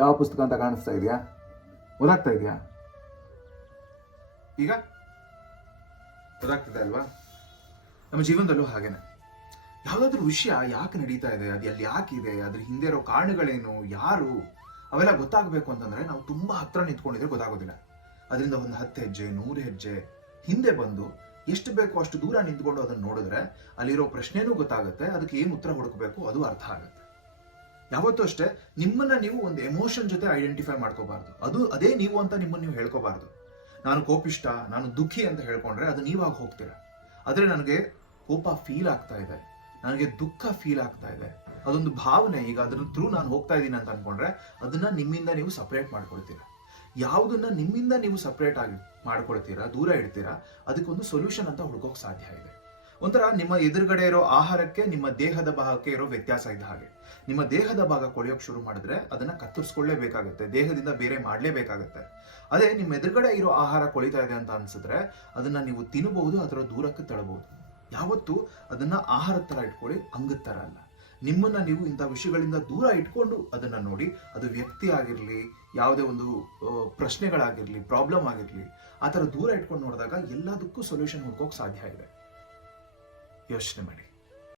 ಯಾವ ಪುಸ್ತಕ ಅಂತ ಕಾಣಿಸ್ತಾ ಇದೆಯಾ? ಗೊತ್ತಾಗ್ತಾ ಇದೆಯಾ? ಈಗ ಗೊತ್ತಾಗ್ತಿದೆ ಅಲ್ವಾ? ನಮ್ಮ ಜೀವನದಲ್ಲೂ ಹಾಗೇನೆ ಯಾವುದಾದ್ರೂ ವಿಷಯ ಯಾಕೆ ನಡೀತಾ ಇದೆ, ಅದು ಎಲ್ಲಿ ಯಾಕಿದೆ, ಅದ್ರ ಹಿಂದೆ ಇರೋ ಕಾರಣಗಳೇನು, ಯಾರು, ಅವೆಲ್ಲ ಗೊತ್ತಾಗಬೇಕು ಅಂತಂದ್ರೆ ನಾವು ತುಂಬಾ ಹತ್ರ ನಿಂತ್ಕೊಂಡಿದ್ರೆ ಗೊತ್ತಾಗೋದಿಲ್ಲ. ಅದರಿಂದ ಒಂದು 10 ಹೆಜ್ಜೆ 100 ಹೆಜ್ಜೆ ಹಿಂದೆ ಬಂದು ಎಷ್ಟು ಬೇಕೋ ಅಷ್ಟು ದೂರ ನಿಂತ್ಕೊಂಡು ಅದನ್ನ ನೋಡಿದ್ರೆ ಅಲ್ಲಿರೋ ಪ್ರಶ್ನೆನೂ ಗೊತ್ತಾಗುತ್ತೆ, ಅದಕ್ಕೆ ಏನು ಉತ್ತರ ಹುಡುಕಬೇಕು ಅದು ಅರ್ಥ ಆಗುತ್ತೆ. ಯಾವತ್ತೂ ಅಷ್ಟೇ ನಿಮ್ಮನ್ನ ನೀವು ಒಂದು ಎಮೋಷನ್ ಜೊತೆ ಐಡೆಂಟಿಫೈ ಮಾಡ್ಕೋಬಾರ್ದು. ಅದೇ ನೀವು ಅಂತ ನಿಮ್ಮನ್ನು ನೀವು ಹೇಳ್ಕೋಬಾರ್ದು. ನಾನು ಕೋಪಿಷ್ಟ, ನಾನು ದುಃಖಿ ಅಂತ ಹೇಳ್ಕೊಂಡ್ರೆ ಅದು ನೀವಾಗ ಹೋಗ್ತೀರ. ಆದ್ರೆ ನನಗೆ ಕೋಪ ಫೀಲ್ ಆಗ್ತಾ ಇದೆ, ನನಗೆ ದುಃಖ ಫೀಲ್ ಆಗ್ತಾ ಇದೆ, ಅದೊಂದು ಭಾವನೆ, ಈಗ ಅದ್ರ ಥ್ರೂ ನಾನು ಹೋಗ್ತಾ ಇದ್ದೀನಿ ಅಂತ ಅನ್ಕೊಂಡ್ರೆ ಅದನ್ನ ನಿಮ್ಮಿಂದ ನೀವು ಸಪರೇಟ್ ಮಾಡ್ಕೊಳ್ತೀರಾ. ಯಾವುದನ್ನ ನಿಮ್ಮಿಂದ ನೀವು ಸಪರೇಟ್ ಆಗಿ ಮಾಡ್ಕೊಳ್ತೀರಾ, ದೂರ ಇಡ್ತೀರಾ, ಅದಕ್ಕೊಂದು ಸೊಲ್ಯೂಷನ್ ಅಂತ ಹುಡ್ಕೋಕ್ ಸಾಧ್ಯ ಇದೆ. ಒಂಥರ ನಿಮ್ಮ ಎದುರುಗಡೆ ಇರೋ ಆಹಾರಕ್ಕೆ ನಿಮ್ಮ ದೇಹದ ಭಾಗಕ್ಕೆ ಇರೋ ವ್ಯತ್ಯಾಸ ಇದ್ದ ಹಾಗೆ. ನಿಮ್ಮ ದೇಹದ ಭಾಗ ಕೊಳೆಯೋಕ್ ಶುರು ಮಾಡಿದ್ರೆ ಅದನ್ನ ಕತ್ತರಿಸ್ಕೊಳ್ಳೇಬೇಕಾಗತ್ತೆ, ದೇಹದಿಂದ ಬೇರೆ ಮಾಡ್ಲೇಬೇಕಾಗತ್ತೆ. ಅದೇ ನಿಮ್ಮ ಎದುರುಗಡೆ ಇರೋ ಆಹಾರ ಕೊಳಿತಾ ಇದೆ ಅಂತ ಅನ್ಸಿದ್ರೆ ಅದನ್ನ ನೀವು ತಿನ್ನಬಹುದು, ಅದರ ದೂರಕ್ಕೆ ತಳ್ಳಬಹುದು. ಯಾವತ್ತು ಅದನ್ನ ಆಹಾರದ ತರ ಇಟ್ಕೊಳ್ಳಿ, ಅಂಗದ ತರ ಅಲ್ಲ. ನಿಮ್ಮನ್ನ ನೀವು ಇಂಥ ವಿಷಯಗಳಿಂದ ದೂರ ಇಟ್ಕೊಂಡು ಅದನ್ನ ನೋಡಿ, ಅದು ವ್ಯಕ್ತಿ ಆಗಿರ್ಲಿ, ಯಾವುದೇ ಒಂದು ಪ್ರಶ್ನೆಗಳಾಗಿರ್ಲಿ, ಪ್ರಾಬ್ಲಮ್ ಆಗಿರ್ಲಿ, ಆ ತರ ದೂರ ಇಟ್ಕೊಂಡು ನೋಡಿದಾಗ ಎಲ್ಲದಕ್ಕೂ ಸೊಲ್ಯೂಷನ್ ಹುಡ್ಕೋಕ್ ಸಾಧ್ಯ ಇದೆ. ಯೋಚನೆ ಮಾಡಿ.